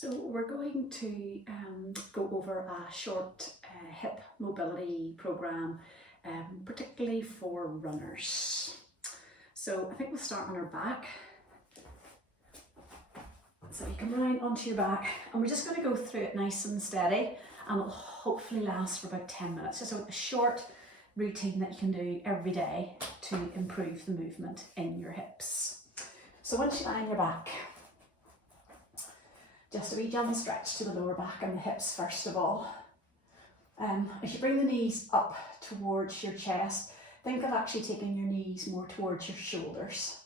So we're going to go over a short hip mobility program, particularly for runners. So I think we'll start on our back. So you come round onto your back, and we're just going to go through it nice and steady, and it'll hopefully last for about 10 minutes. Just a short routine that you can do every day to improve the movement in your hips. So once you lie on your back, just a wee gentle stretch to the lower back and the hips first of all. As you bring the knees up towards your chest, think of actually taking your knees more towards your shoulders.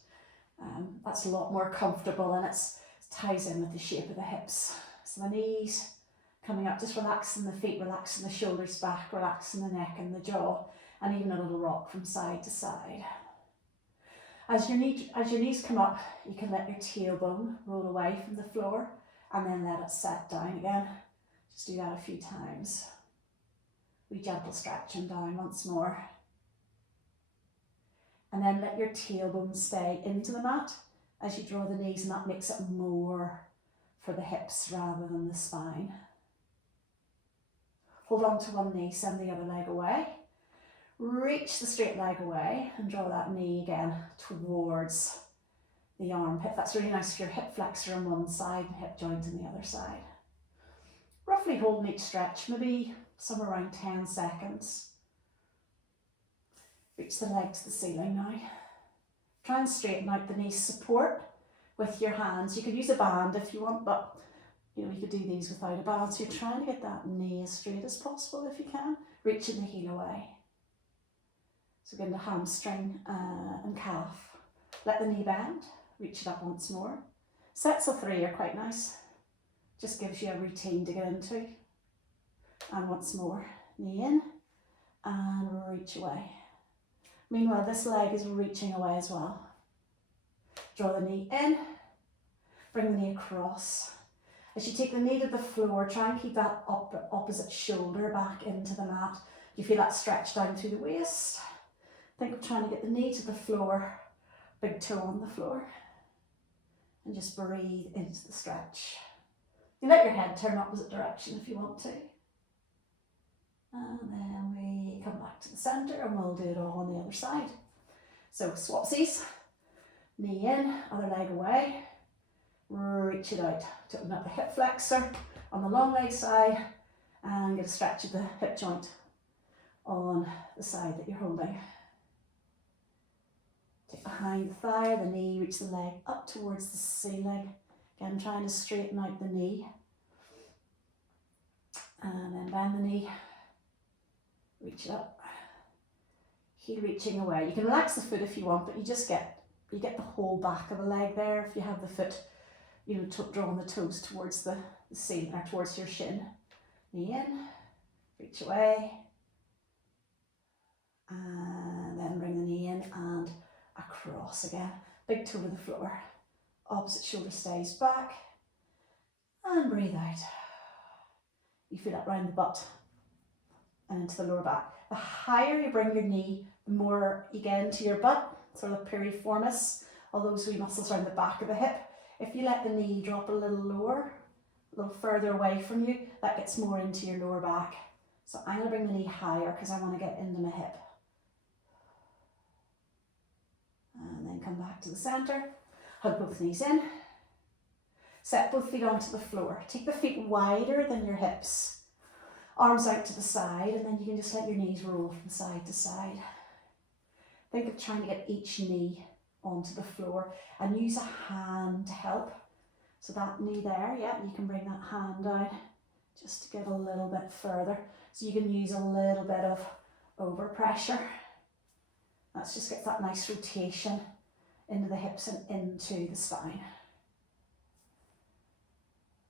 That's a lot more comfortable, and it ties in with the shape of the hips. So the knees coming up, just relaxing the feet, relaxing the shoulders back, relaxing the neck and the jaw, and even a little rock from side to side. As your knees come up, you can let your tailbone roll away from the floor and then let it set down again. Just do that a few times. We gentle stretch and down once more. And then let your tailbone stay into the mat as you draw the knees, and that makes it more for the hips rather than the spine. Hold on to one knee, send the other leg away. Reach the straight leg away and draw that knee again towards the armpit. That's really nice for your hip flexor on one side and hip joint on the other side. Roughly holding each stretch, maybe somewhere around 10 seconds. Reach the leg to the ceiling now. Try and straighten out the knees. Support with your hands. You could use a band if you want, but you could do these without a band. So you're trying to get that knee as straight as possible if you can. Reaching the heel away. So again, the hamstring and calf. Let the knee bend. Reach it up once more. Sets of 3 are quite nice. Just gives you a routine to get into. And once more, knee in and reach away. Meanwhile, this leg is reaching away as well. Draw the knee in, bring the knee across. As you take the knee to the floor, try and keep that opposite shoulder back into the mat. You feel that stretch down through the waist. Think of trying to get the knee to the floor, big toe on the floor. And just breathe into the stretch. You let your head turn opposite direction if you want to. And then we come back to the centre, and we'll do it all on the other side. So swapsies, knee in, other leg away, reach it out to open up the hip flexor on the long leg side, and get a stretch of the hip joint on the side that you're holding. Take behind the thigh, the knee, reach the leg up towards the ceiling. Again, trying to straighten out the knee. And then bend the knee, reach it up. Heel reaching away. You can relax the foot if you want, but you get the whole back of the leg there if you have the foot, drawing the toes towards the ceiling or towards your shin. Knee in, reach away. And then bring the knee in and across again. Big toe to the floor. Opposite shoulder stays back. And breathe out. You feel that round the butt and into the lower back. The higher you bring your knee, the more you get into your butt, sort of piriformis, all those wee muscles around the back of the hip. If you let the knee drop a little lower, a little further away from you, that gets more into your lower back. So I'm going to bring the knee higher because I want to get into my hip. And then come back to the centre. Hug both knees in. Set both feet onto the floor. Take the feet wider than your hips. Arms out to the side, and then you can just let your knees roll from side to side. Think of trying to get each knee onto the floor and use a hand to help. So that knee there, you can bring that hand down just to get a little bit further. So you can use a little bit of overpressure. Let's just get that nice rotation into the hips and into the spine.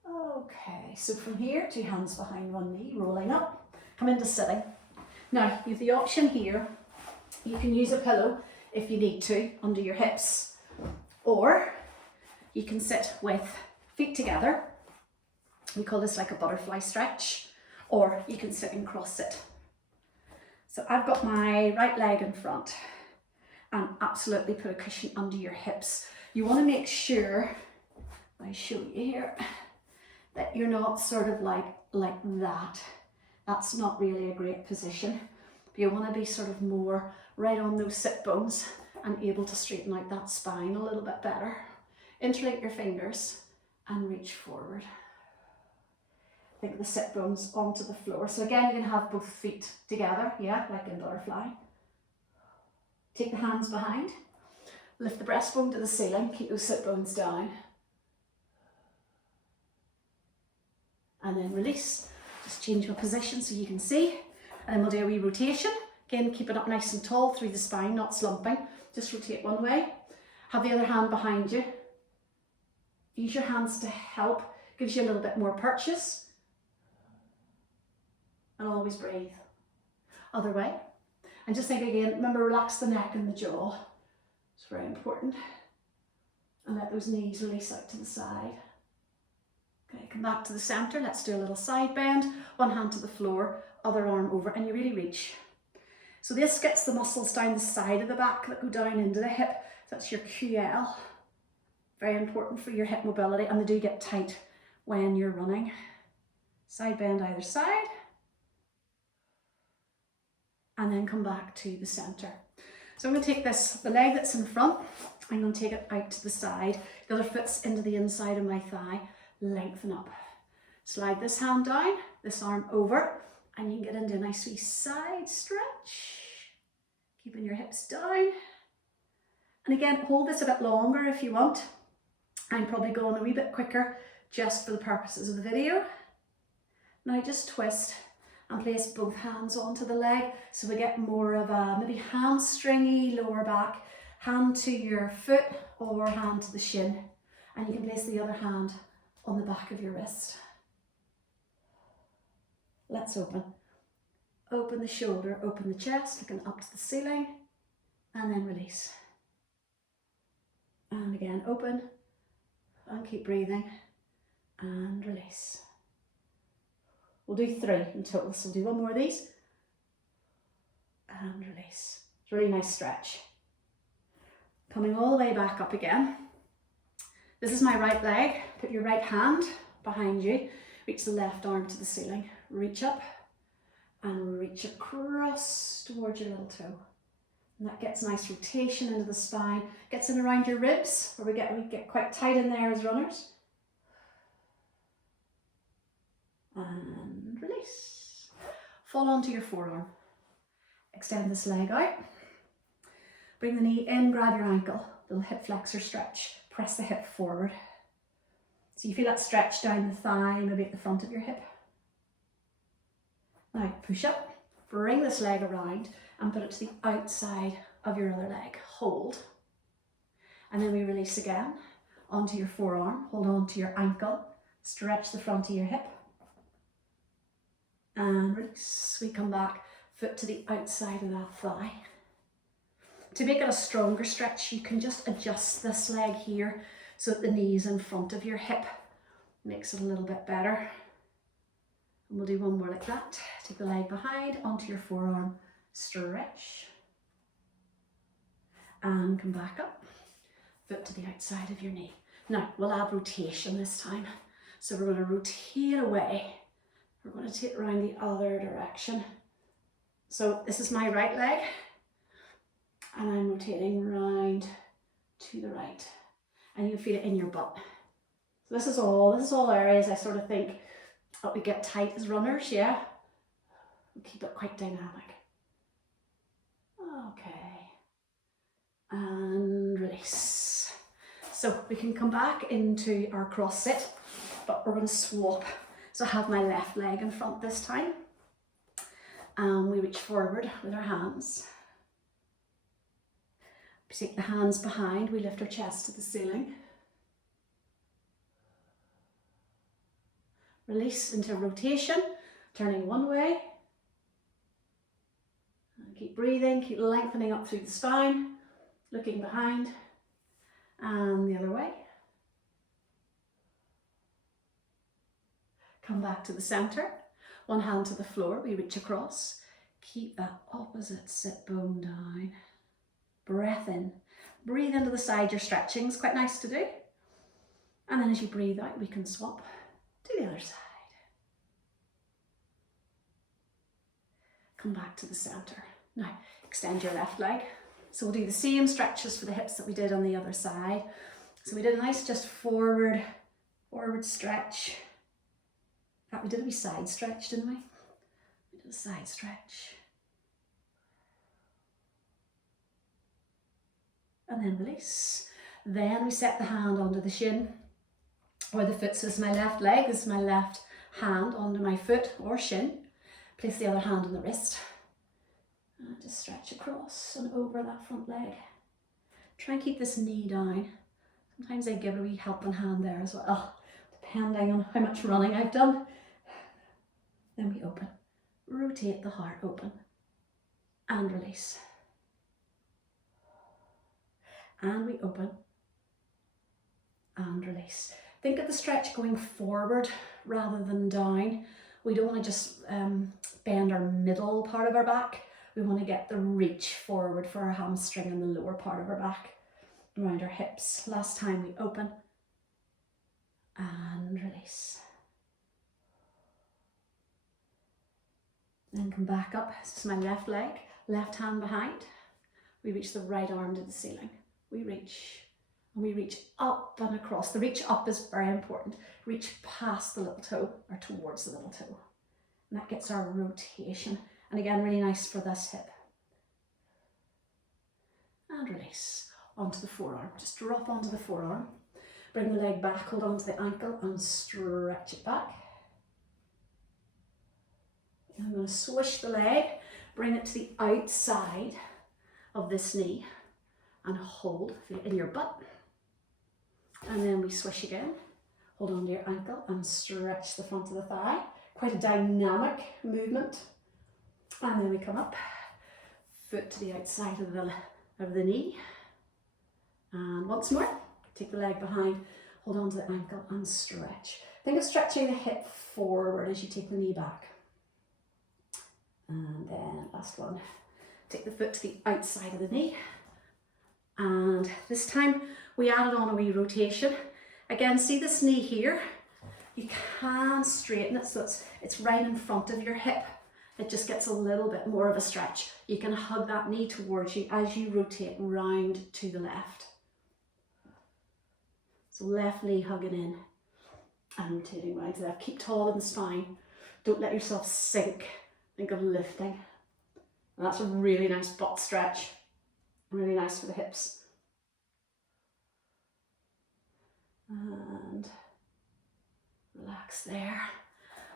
Okay, so from here, 2 hands behind one knee, rolling up, come into sitting. Now, you have the option here, you can use a pillow if you need to under your hips, or you can sit with feet together. We call this like a butterfly stretch, or you can sit and cross sit. So I've got my right leg in front and absolutely put a cushion under your hips. You want to make sure, I show you here, that you're not sort of like that. That's not really a great position. But you want to be sort of more right on those sit bones and able to straighten out that spine a little bit better. Interlink your fingers and reach forward. Think the sit bones onto the floor. So again, you can have both feet together, yeah, like in butterfly. Take the hands behind. Lift the breastbone to the ceiling. Keep those sit bones down. And then release. Just change my position so you can see. And then we'll do a wee rotation. Again, keep it up nice and tall through the spine, not slumping. Just rotate one way. Have the other hand behind you. Use your hands to help. Gives you a little bit more purchase. And always breathe. Other way. And just think again, remember, relax the neck and the jaw. It's very important. And let those knees release out to the side. Okay, come back to the center. Let's do a little side bend. One hand to the floor, other arm over, and you really reach. So this gets the muscles down the side of the back that go down into the hip. That's your QL. Very important for your hip mobility, and they do get tight when you're running. Side bend either side. And then come back to the center. So I'm going to take this, the leg that's in front, I'm going to take it out to the side. The other foot's into the inside of my thigh. Lengthen up. Slide this hand down, this arm over, and you can get into a nice wee side stretch. Keeping your hips down. And again, hold this a bit longer if you want. I'm probably going a wee bit quicker just for the purposes of the video. Now just twist and place both hands onto the leg so we get more of a maybe hamstringy lower back. Hand to your foot or hand to the shin, and you can place the other hand on the back of your wrist. Let's open. Open the shoulder, open the chest, looking up to the ceiling, and then release. And again, open and keep breathing and release. We'll do 3 in total, so we'll do one more of these and release. It's a really nice stretch. Coming all the way back up again. This is my right leg. Put your right hand behind you. Reach the left arm to the ceiling. Reach up and reach across towards your little toe. And that gets nice rotation into the spine. Gets in around your ribs, where we get quite tight in there as runners. And release. Fall onto your forearm. Extend this leg out. Bring the knee in, grab your ankle. Little hip flexor stretch. Press the hip forward. So you feel that stretch down the thigh, maybe at the front of your hip. Now push up. Bring this leg around and put it to the outside of your other leg. Hold. And then we release again. Onto your forearm. Hold on to your ankle. Stretch the front of your hip. And release. We come back, foot to the outside of that thigh. To make it a stronger stretch, you can just adjust this leg here so that the knee is in front of your hip. Makes it a little bit better. And we'll do one more like that. Take the leg behind, onto your forearm, stretch. And come back up, foot to the outside of your knee. Now, we'll add rotation this time. So we're going to rotate away. We're going to take it around the other direction. So this is my right leg, and I'm rotating round to the right, and you can feel it in your butt. So this is all areas I sort of think that we get tight as runners, yeah? We keep it quite dynamic. Okay, and release. So we can come back into our cross sit, but we're going to swap. So I have my left leg in front this time. And we reach forward with our hands. We take the hands behind, we lift our chest to the ceiling. Release into rotation, turning one way. And keep breathing, keep lengthening up through the spine, looking behind, and the other way. Come back to the center, one hand to the floor, we reach across. Keep that opposite sit bone down. Breath in. Breathe into the side you're stretching, it's quite nice to do. And then as you breathe out, we can swap. to the other side. Come back to the center. Now, extend your left leg. So we'll do the same stretches for the hips that we did on the other side. So we did a nice just forward stretch. In fact, we did a wee side stretch, didn't we? We did a side stretch. And then release. Then we set the hand onto the shin or the foot. So this is my left leg, this is my left hand onto my foot or shin. Place the other hand on the wrist. And just stretch across and over that front leg. Try and keep this knee down. Sometimes I give a wee helping hand there as well, depending on how much running I've done. Then we open. Rotate the heart open. And release. And we open. And release. Think of the stretch going forward rather than down. We don't want to just bend our middle part of our back. We want to get the reach forward for our hamstring and the lower part of our back, around our hips. Last time we open and release. Then come back up. This is my left leg, left hand behind. We reach the right arm to the ceiling. We reach. And we reach up and across. The reach up is very important. Reach past the little toe or towards the little toe. And that gets our rotation. And again, really nice for this hip. And release onto the forearm. Just drop onto the forearm. Bring the leg back, hold on to the ankle and stretch it back. And I'm going to swish the leg, bring it to the outside of this knee and hold, feel it in your butt. And then we swish again. Hold on to your ankle and stretch the front of the thigh. Quite a dynamic movement. And then we come up, foot to the outside of the knee. And once more, take the leg behind, hold on to the ankle and stretch. Think of stretching the hip forward as you take the knee back. And then last one, take the foot to the outside of the knee. And this time we added on a wee rotation. Again, see this knee here? You can straighten it so it's right in front of your hip. It just gets a little bit more of a stretch. You can hug that knee towards you as you rotate round to the left. So left knee hugging in and rotating round to the left. Keep tall in the spine. Don't let yourself sink. Think of lifting. And that's a really nice butt stretch. Really nice for the hips. And relax there.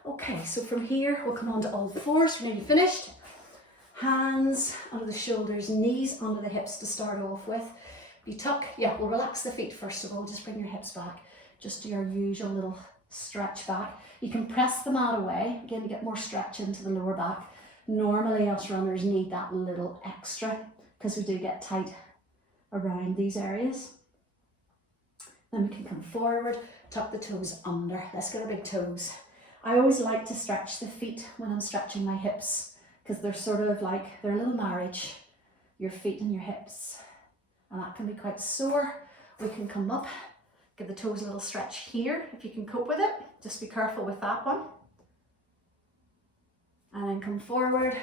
Okay, so from here we'll come on to all fours. We're nearly finished. Hands under the shoulders, knees under the hips to start off with. You tuck, we'll relax the feet first of all. Just bring your hips back. Just do your usual little stretch back. You can press the mat away. Again, to get more stretch into the lower back. Normally us runners need that little extra because we do get tight around these areas. Then we can come forward, tuck the toes under. Let's get our big toes. I always like to stretch the feet when I'm stretching my hips because they're sort of like, they're a little marriage, your feet and your hips. And that can be quite sore. We can come up, give the toes a little stretch here if you can cope with it. Just be careful with that one. And then come forward.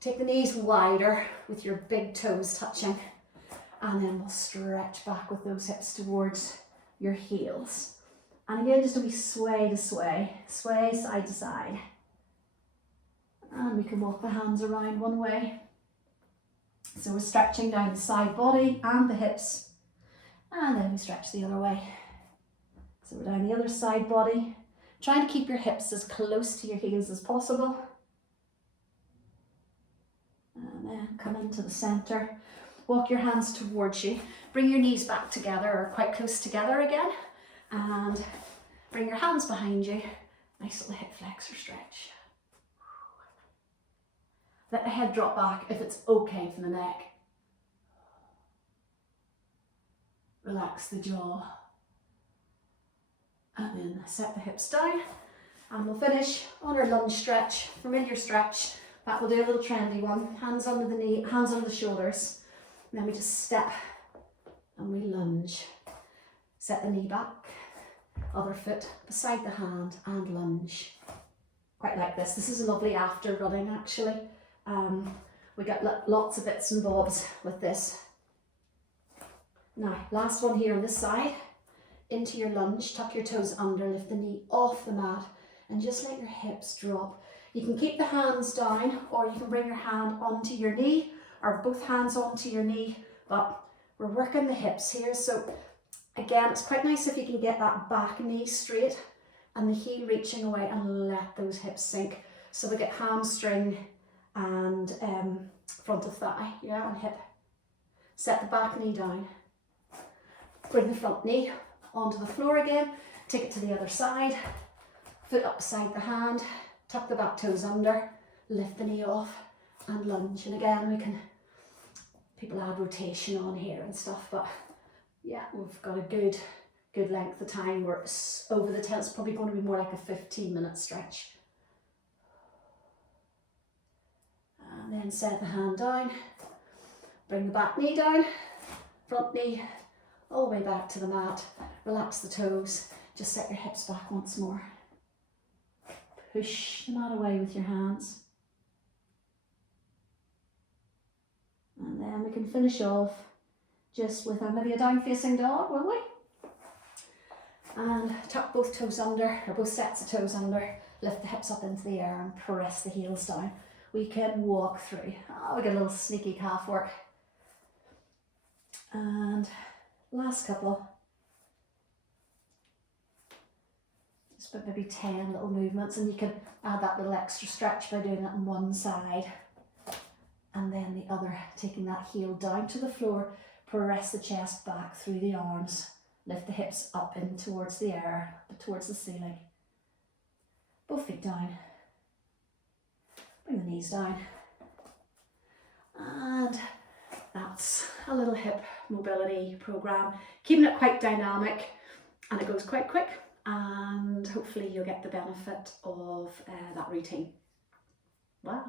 Take the knees wider with your big toes touching. And then we'll stretch back with those hips towards your heels. And again, just a wee sway to sway. Sway side to side. And we can walk the hands around one way. So we're stretching down the side body and the hips. And then we stretch the other way. So we're down the other side body. Trying to keep your hips as close to your heels as possible. And then come into the center. Walk your hands towards you. Bring your knees back together or quite close together again. And bring your hands behind you. Nice little hip flexor stretch. Let the head drop back if it's okay for the neck. Relax the jaw. And then set the hips down. And we'll finish on our lunge stretch, familiar stretch. That we'll do a little trendy one. Hands under the knee, hands under the shoulders. And then we just step and we lunge. Set the knee back. other foot beside the hand and lunge. Quite like this. This is lovely after running actually. We got lots of bits and bobs with this. Now, last one here on this side. Into your lunge, tuck your toes under, lift the knee off the mat and just let your hips drop. You can keep the hands down or you can bring your hand onto your knee or both hands onto your knee, but we're working the hips here. So again, it's quite nice if you can get that back knee straight and the heel reaching away and let those hips sink. So we get hamstring and front of thigh, yeah, and hip. Set the back knee down. Bring the front knee onto the floor again, take it to the other side, foot up beside the hand, tuck the back toes under, lift the knee off and lunge. And again, people add rotation on here and stuff, but yeah, we've got a good length of time. We're over the 10, it's probably going to be more like a 15-minute stretch. And then set the hand down, bring the back knee down, front knee all the way back to the mat, relax the toes, just set your hips back once more. Push the mat away with your hands. And then we can finish off just with maybe a down facing dog, will we? And tuck both toes under, or both sets of toes under, lift the hips up into the air and press the heels down. We can walk through. Oh, we get a little sneaky calf work. And last couple. Just about maybe 10 little movements, and you can add that little extra stretch by doing it on one side and then the other, taking that heel down to the floor, press the chest back through the arms, lift the hips up in towards the air, towards the ceiling. Both feet down, bring the knees down, and that's a little hip mobility program, keeping it quite dynamic, and it goes quite quick, and hopefully you'll get the benefit of that routine. Bye.